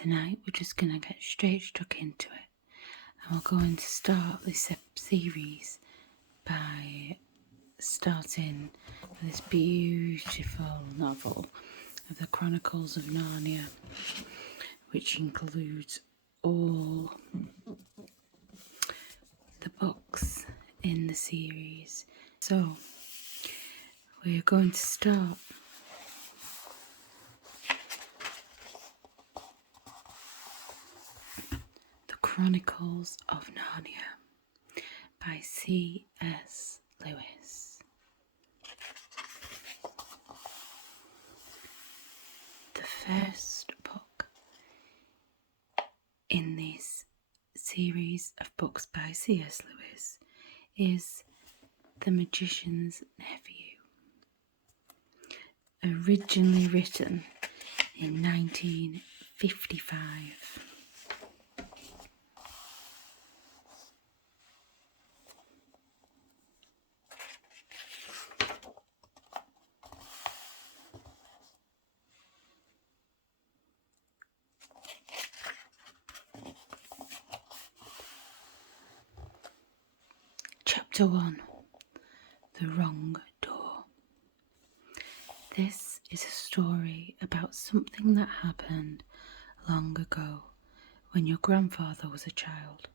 Tonight we're just going to get straight stuck into it, and we're going to start this series by starting with this beautiful novel of the Chronicles of Narnia, which includes all the books in the series. So we're going to start The Chronicles of Narnia by C.S. Lewis. The first book in this series of books by C.S. Lewis is The Magicians Nephew, originally written in 1955. Chapter 1. The Wrong Door. This is a story about something that happened long ago when your grandfather was a child.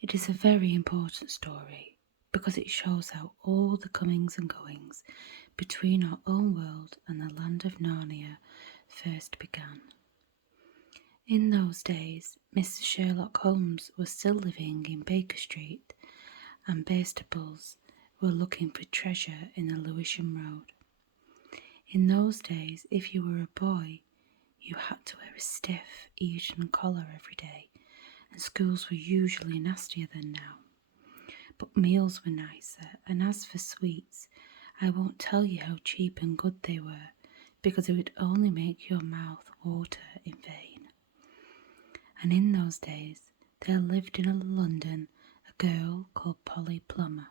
It is a very important story because it shows how all the comings and goings between our own world and the land of Narnia first began. In those days, Mr. Sherlock Holmes was still living in Baker Street, and Bastables were looking for treasure in the Lewisham Road. In those days, if you were a boy, you had to wear a stiff Eton collar every day, and schools were usually nastier than now. But meals were nicer, and as for sweets, I won't tell you how cheap and good they were, because it would only make your mouth water in vain. And in those days, there lived in London a girl called Polly Plummer.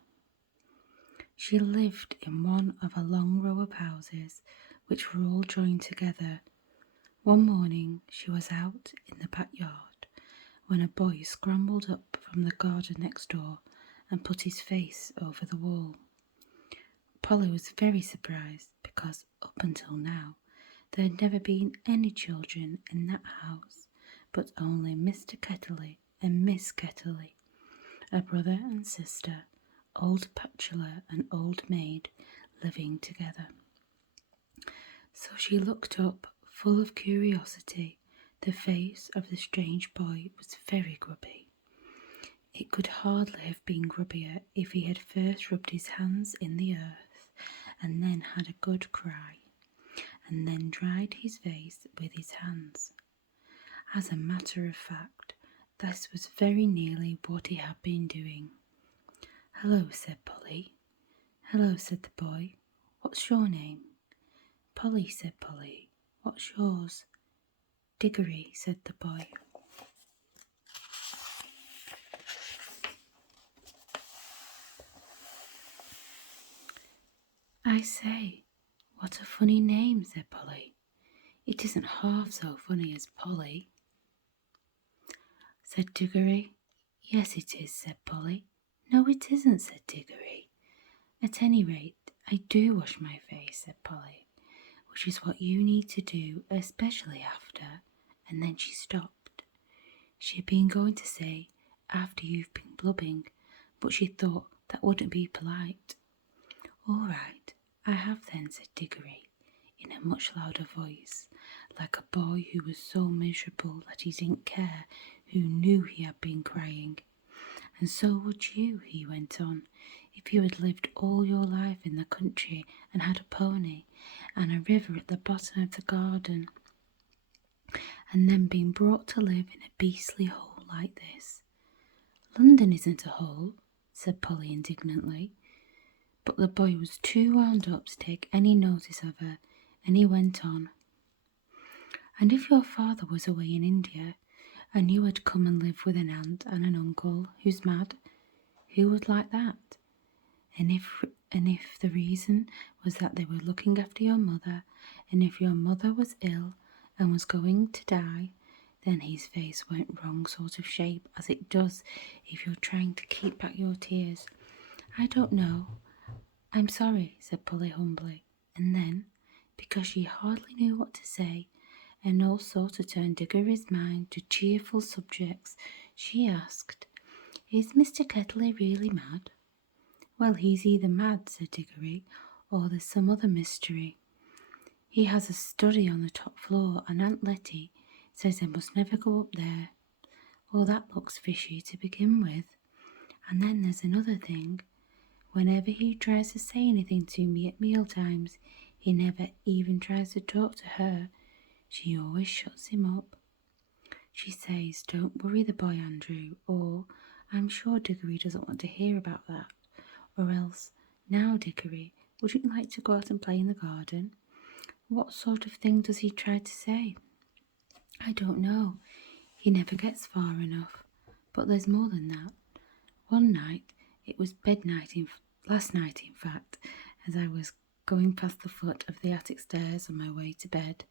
She lived in one of a long row of houses which were all joined together. One morning she was out in the backyard when a boy scrambled up from the garden next door and put his face over the wall. Polly was very surprised because up until now there had never been any children in that house but only Mr. Ketterley and Miss Ketterley, a brother and sister, old bachelor and old maid, living together. So she looked up, full of curiosity. The face of the strange boy was very grubby. It could hardly have been grubbier if he had first rubbed his hands in the earth and then had a good cry, and then dried his face with his hands. As a matter of fact, this was very nearly what he had been doing. "Hello," said Polly. "Hello," said the boy. "What's your name?" "Polly," said Polly. "What's yours?" "Diggory," said the boy. "I say, what a funny name," said Polly. "It isn't half so funny as Polly," said Diggory. "Yes, it is," said Polly. "No, it isn't," said Diggory. "At any rate, I do wash my face," said Polly, "which is what you need to do, especially after," and then she stopped. She had been going to say, "after you've been blubbing," but she thought that wouldn't be polite. "All right, I have then," said Diggory, in a much louder voice, like a boy who was so miserable that he didn't care who knew he had been crying. "And so would you," he went on, "if you had lived all your life in the country and had a pony and a river at the bottom of the garden, and then been brought to live in a beastly hole like this." "London isn't a hole," said Polly indignantly. But the boy was too wound up to take any notice of her, and he went on. "And if your father was away in India, and you had come and lived with an aunt and an uncle who's mad, who would like that? And if the reason was that they were looking after your mother, and if your mother was ill and was going to die, Then his face went wrong sort of shape, as it does if you're trying to keep back your tears. "I don't know. I'm sorry," said Polly humbly. And then, because she hardly knew what to say, and also to turn Diggory's mind to cheerful subjects, she asked, "Is Mr. Kettley really mad?" "Well, he's either mad," said Diggory, "or there's some other mystery. He has a study on the top floor, and Aunt Letty says I must never go up there. Well, that looks fishy to begin with. And then there's another thing. Whenever he tries to say anything to me at meal times, he never even tries to talk to her. She always shuts him up. She says, 'Don't worry the boy, Andrew,' or 'I'm sure Diggory doesn't want to hear about that,' or else, 'Now, Diggory, would you like to go out and play in the garden?' What sort of thing does he try to say? I don't know. He never gets far enough. But there's more than that. One night, it was last night in fact, as I was going past the foot of the attic stairs on my way to bed,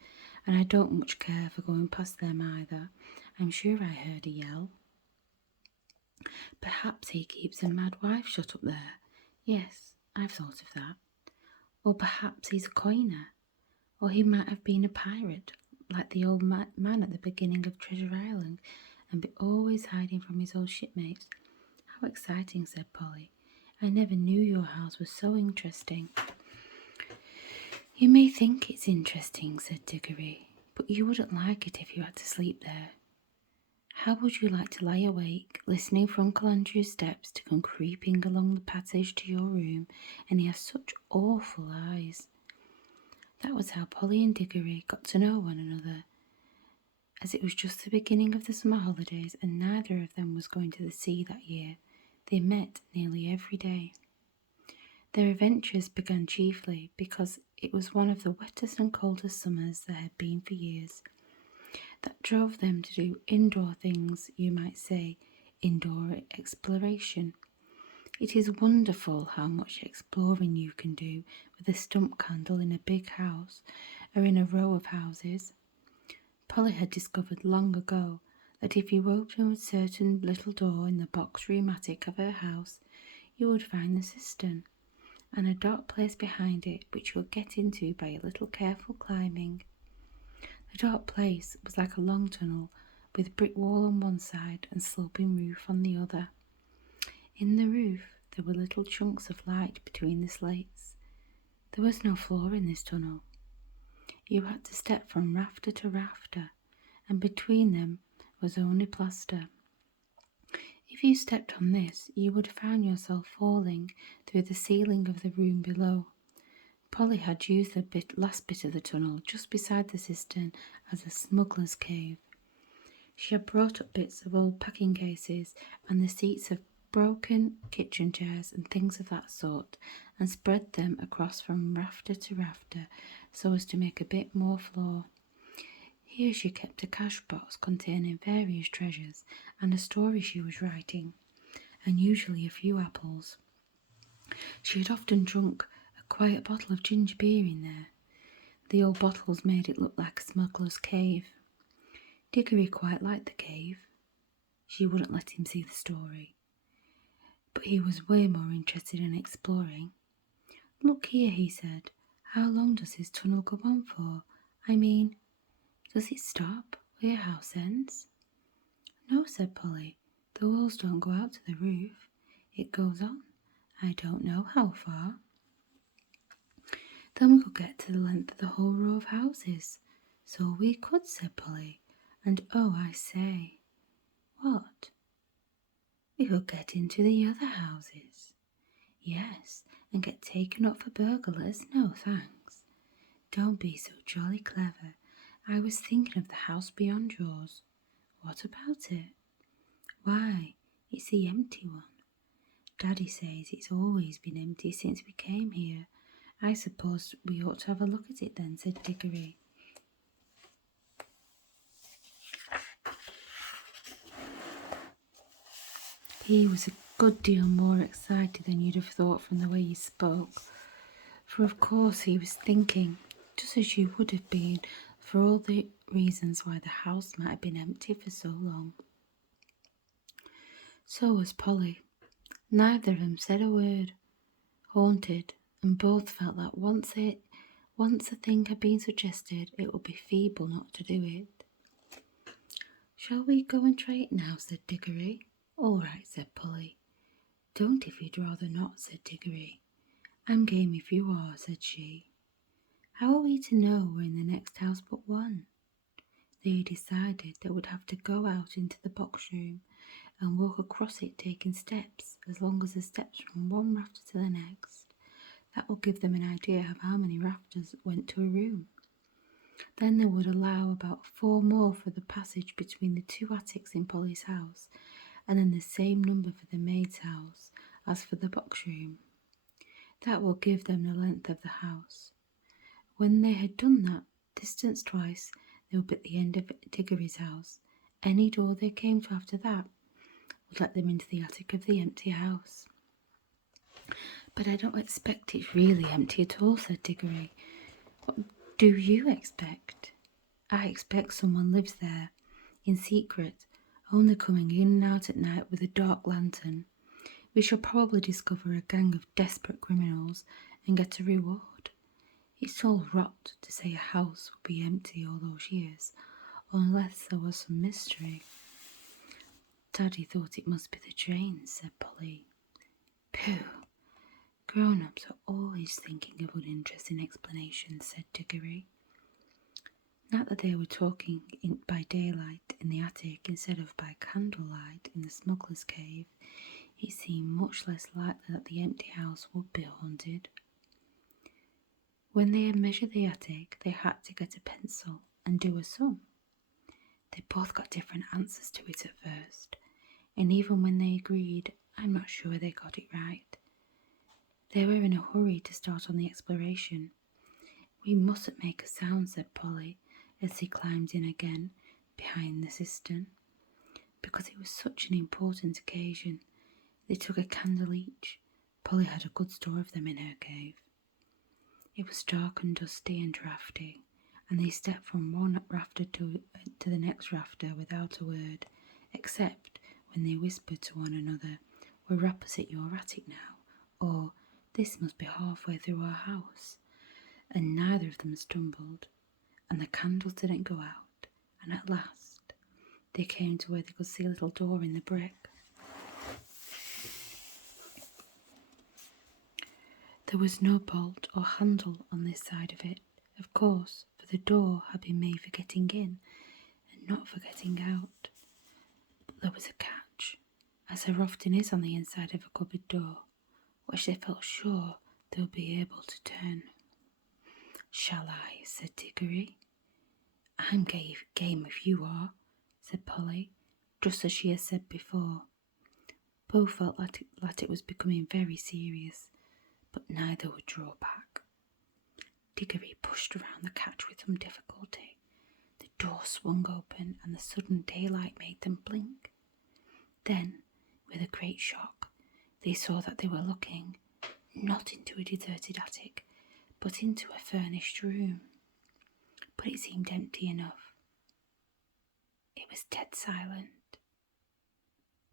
and I don't much care for going past them either, I'm sure I heard a yell. Perhaps he keeps a mad wife shut up there. Yes, I've thought of that. Or perhaps he's a coiner. Or he might have been a pirate, like the old man at the beginning of Treasure Island, and be always hiding from his old shipmates. How exciting," said Polly. "I never knew your house was so interesting." "You may think it's interesting," said Diggory, "but you wouldn't like it if you had to sleep there. How would you like to lie awake, listening for Uncle Andrew's steps to come creeping along the passage to your room, and he has such awful eyes?" That was how Polly and Diggory got to know one another, as it was just the beginning of the summer holidays and neither of them was going to the sea that year. They met nearly every day. Their adventures began chiefly because it was one of the wettest and coldest summers there had been for years. That drove them to do indoor things, you might say, indoor exploration. It is wonderful how much exploring you can do with a stump candle in a big house or in a row of houses. Polly had discovered long ago that if you opened a certain little door in the box room attic of her house, you would find the cistern, and a dark place behind it which you would get into by a little careful climbing. The dark place was like a long tunnel with brick wall on one side and sloping roof on the other. In the roof there were little chunks of light between the slates. There was no floor in this tunnel. You had to step from rafter to rafter, and between them was only plaster. If you stepped on this, you would find yourself falling through the ceiling of the room below. Polly had used the last bit of the tunnel just beside the cistern as a smuggler's cave. She had brought up bits of old packing cases and the seats of broken kitchen chairs and things of that sort, and spread them across from rafter to rafter so as to make a bit more floor. Here she kept a cash box containing various treasures and a story she was writing, and usually a few apples. She had often drunk a quiet bottle of ginger beer in there. The old bottles made it look like a smuggler's cave. Diggory quite liked the cave. She wouldn't let him see the story, but he was way more interested in exploring. "Look here," he said, "how long does this tunnel go on for? I mean, does it stop where your house ends?" "No," said Polly, "the walls don't go out to the roof. It goes on. I don't know how far." "Then we could get to the length of the whole row of houses." "So we could," said Polly. "And oh, I say." "What?" "We could get into the other houses." "Yes, and get taken up for burglars. No, thanks." "Don't be so jolly clever. I was thinking of the house beyond yours." "What about it?" "Why, it's the empty one. Daddy says it's always been empty since we came here. I suppose we ought to have a look at it then," said Diggory. He was a good deal more excited than you'd have thought from the way he spoke, for of course he was thinking, just as you would have been, for all the reasons why the house might have been empty for so long. So was Polly. Neither of them said a word. Haunted, and both felt that once a thing had been suggested, it would be feeble not to do it. "Shall we go and try it now?" said Diggory. "All right," said Polly. "Don't if you'd rather not," said Diggory. "I'm game if you are," said she. "How are we to know we're in the next house but one?" They decided they would have to go out into the box room and walk across it taking steps, as long as the steps from one rafter to the next. That would give them an idea of how many rafters went to a room. Then they would allow about 4 more for the passage between the 2 attics in Polly's house, and then the same number for the maid's house as for the box room. That will give them the length of the house. When they had done that distance twice, they would be at the end of Diggory's house. Any door they came to after that would let them into the attic of the empty house. "But I don't expect it's really empty at all," said Diggory. "What do you expect?" "I expect someone lives there, in secret, only coming in and out at night with a dark lantern. We shall probably discover a gang of desperate criminals and get a reward. It's all rot to say a house would be empty all those years, unless there was some mystery." "Daddy thought it must be the trains," said Polly. "Pooh! Grown-ups are always thinking of uninteresting explanations," said Diggory. Now that they were talking by daylight in the attic instead of by candlelight in the smuggler's cave, it seemed much less likely that the empty house would be haunted. When they had measured the attic, they had to get a pencil and do a sum. They both got different answers to it at first, and even when they agreed, I'm not sure they got it right. They were in a hurry to start on the exploration. "We mustn't make a sound," said Polly, as they climbed in again behind the cistern, because it was such an important occasion. They took a candle each. Polly had a good store of them in her cave. It was dark and dusty and draughty, and they stepped from one rafter to the next rafter without a word, except when they whispered to one another, "We're opposite your attic now," or "This must be halfway through our house." And neither of them stumbled, and the candles didn't go out, and at last they came to where they could see a little door in the brick. There was no bolt or handle on this side of it, of course, for the door had been made for getting in and not for getting out. But there was a catch, as there often is on the inside of a cupboard door, which they felt sure they would be able to turn. "Shall I?" said Diggory. "I'm game if you are," said Polly, just as she had said before. Both felt like it was becoming very serious, but neither would draw back. Diggory pushed around the catch with some difficulty. The door swung open, and the sudden daylight made them blink. Then, with a great shock, they saw that they were looking not into a deserted attic, but into a furnished room. But it seemed empty enough. It was dead silent.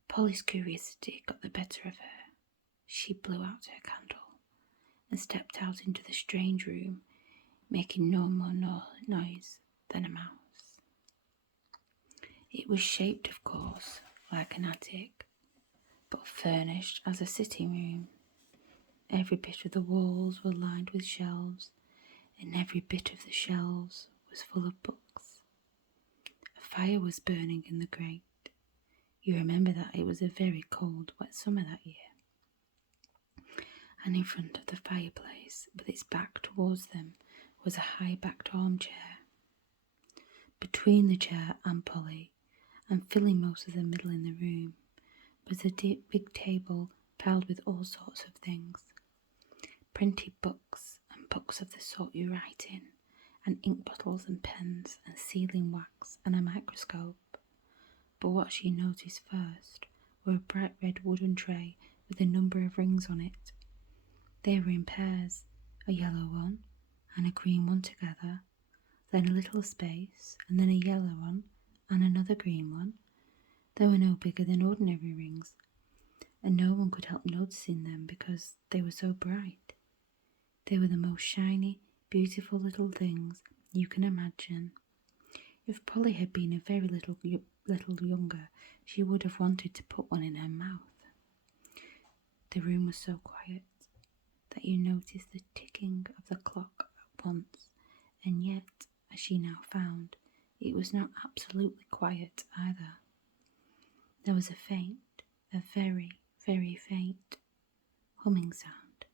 Polly's curiosity got the better of her. She blew out her candle and stepped out into the strange room, making no more noise than a mouse. It was shaped, of course, like an attic, but furnished as a sitting room. Every bit of the walls were lined with shelves, and every bit of the shelves was full of books. A fire was burning in the grate. You remember that it was a very cold, wet summer that year. And in front of the fireplace, with its back towards them, was a high-backed armchair. Between the chair and Polly, and filling most of the middle in the room, was a big table piled with all sorts of things. Printed books, and books of the sort you write in, and ink bottles and pens, and sealing wax, and a microscope. But what she noticed first were a bright red wooden tray with a number of rings on it. They were in pairs, a yellow one and a green one together. then a little space, and then a yellow one, and another green one. They were no bigger than ordinary rings, and no one could help noticing them because they were so bright. They were the most shiny, beautiful little things you can imagine. If Polly had been a very little younger, she would have wanted to put one in her mouth. The room was so quiet that you noticed the ticking of the clock at once, and yet, as she now found, it was not absolutely quiet either. There was a very, very faint humming sound.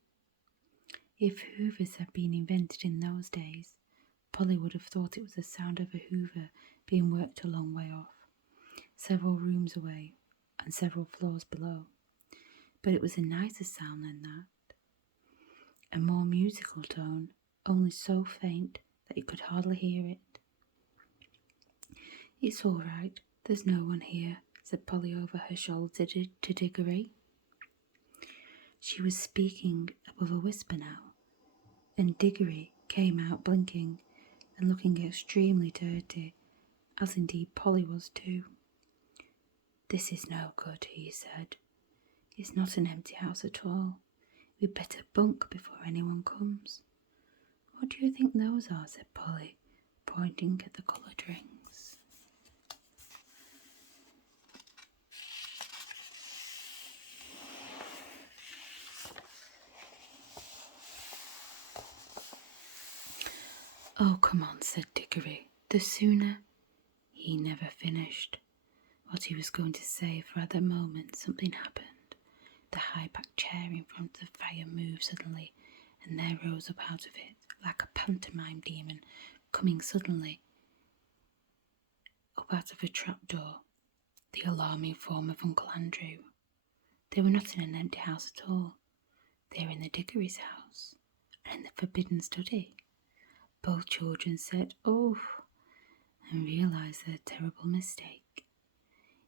If hoovers had been invented in those days, Polly would have thought it was the sound of a hoover being worked a long way off, several rooms away and several floors below. But it was a nicer sound than that, a more musical tone, only so faint that you could hardly hear it. "It's all right, there's no one here," said Polly over her shoulder to Diggory. She was speaking above a whisper now, and Diggory came out blinking and looking extremely dirty, as indeed Polly was too. "This is no good," he said. "It's not an empty house at all. We'd better bunk before anyone comes." "What do you think those are?" said Polly, pointing at the coloured rings. "Oh, come on," said Diggory. "The sooner—" He never finished what he was going to say, for at that moment something happened. The high-backed chair in front of the fire moved suddenly, and there rose up out of it, like a pantomime demon coming suddenly up out of a trapdoor, the alarming form of Uncle Andrew. They were not in an empty house at all. They were in the Diggory's house, and in the forbidden study. Both children said, "Oh," and realised their terrible mistake.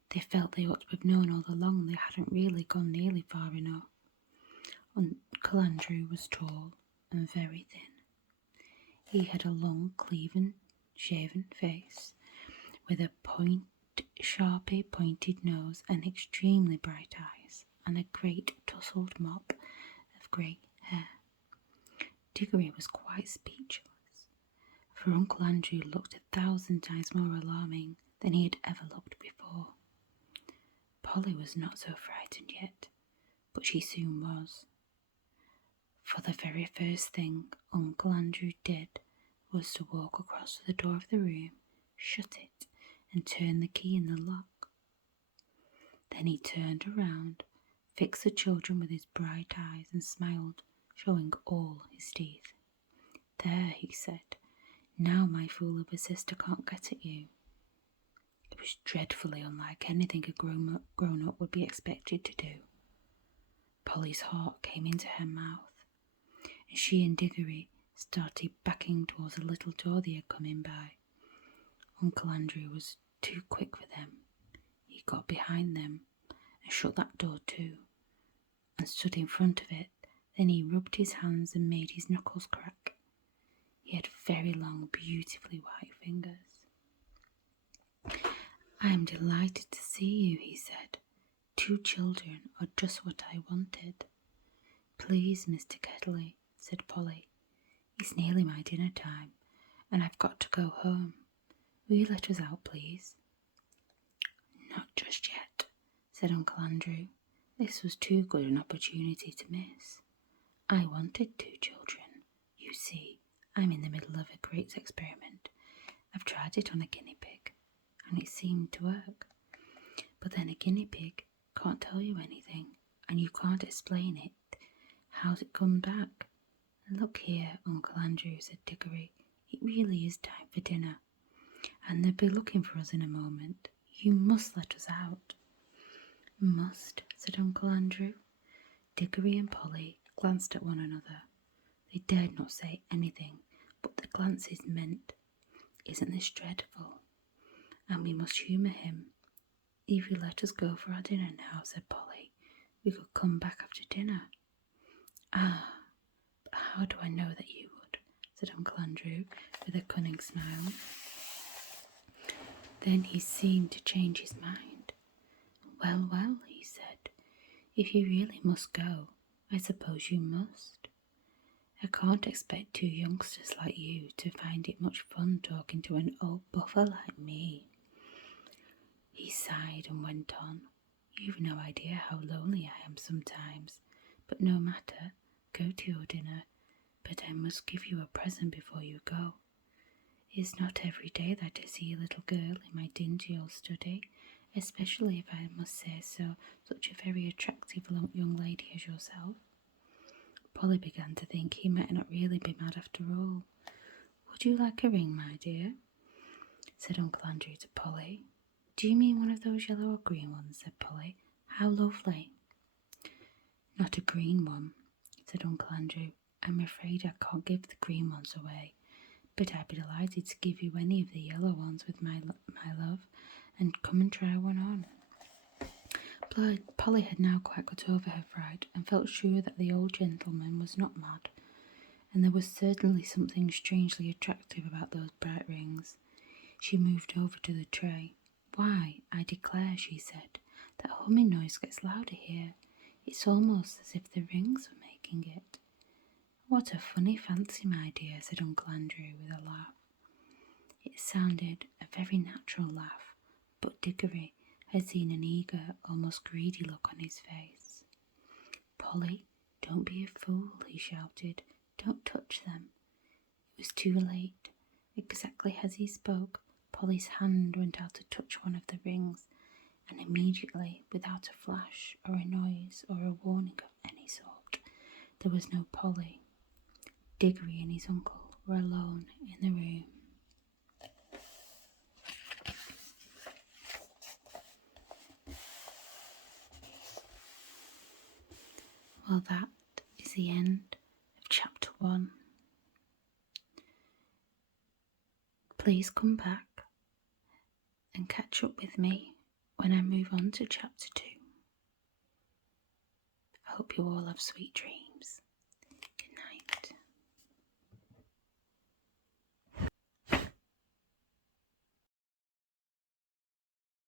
They felt they ought to have known all along they hadn't really gone nearly far enough. Uncle Andrew was tall and very thin. He had a long, clean shaven face, with a sharply pointed nose and extremely bright eyes, and a great tousled mop of grey hair. Diggory was quite speechless, for Uncle Andrew looked 1,000 times more alarming than he had ever looked before. Polly was not so frightened yet, but she soon was. For the very first thing Uncle Andrew did was to walk across to the door of the room, shut it, and turn the key in the lock. Then he turned around, fixed the children with his bright eyes, and smiled, showing all his teeth. "There," he said, "now my fool of a sister can't get at you." It was dreadfully unlike anything a grown-up would be expected to do. Polly's heart came into her mouth, and she and Diggory started backing towards a little door they had come in by. Uncle Andrew was too quick for them. He got behind them and shut that door too, and stood in front of it. Then he rubbed his hands and made his knuckles crack. He had very long, beautifully white fingers. "I am delighted to see you," he said. "2 children are just what I wanted." "Please, Mr. Kettley," said Polly, "it's nearly my dinner time, and I've got to go home. Will you let us out, please?" "Not just yet," said Uncle Andrew. This was too good an opportunity to miss. "I wanted 2 children. You see, I'm in the middle of a great experiment. I've tried it on a guinea pig, and it seemed to work. But then a guinea pig can't tell you anything, and you can't explain it. How's it come back?" "Look here, Uncle Andrew," said Diggory. "It really is time for dinner, and they'll be looking for us in a moment. You must let us out." "Must," said Uncle Andrew. Diggory and Polly glanced at one another. They dared not say anything, but the glances meant, "Isn't this dreadful? And we must humour him." "If you let us go for our dinner now," said Polly, "we could come back after dinner." "Ah, but how do I know that you would?" said Uncle Andrew with a cunning smile. Then he seemed to change his mind. Well, well, he said, if you really must go, I suppose you must. I can't expect two youngsters like you to find it much fun talking to an old buffer like me. He sighed and went on. You've no idea how lonely I am sometimes, but no matter, go to your dinner, but I must give you a present before you go. It's not every day that I see a little girl in my dingy old study, especially if I must say so, such a very attractive young lady as yourself. Polly began to think he might not really be mad after all. Would you like a ring, my dear? Said Uncle Andrew to Polly. Do you mean one of those yellow or green ones? Said Polly. How lovely. Not a green one, said Uncle Andrew. I'm afraid I can't give the green ones away, but I'd be delighted to give you any of the yellow ones with my love, and come and try one on. Polly had now quite got over her fright and felt sure that the old gentleman was not mad, and there was certainly something strangely attractive about those bright rings. She moved over to the tray. Why, I declare, she said, that humming noise gets louder here. It's almost as if the rings were making it. What a funny fancy, my dear, said Uncle Andrew with a laugh. It sounded a very natural laugh, but Diggory had seen an eager, almost greedy look on his face. Polly, don't be a fool, he shouted. Don't touch them. It was too late. Exactly as he spoke, Polly's hand went out to touch one of the rings, and immediately, without a flash or a noise or a warning of any sort, there was no Polly. Diggory and his uncle were alone in the room. Well, that is the end of chapter 1. Please come back and catch up with me when I move on to chapter 2. I hope you all have sweet dreams.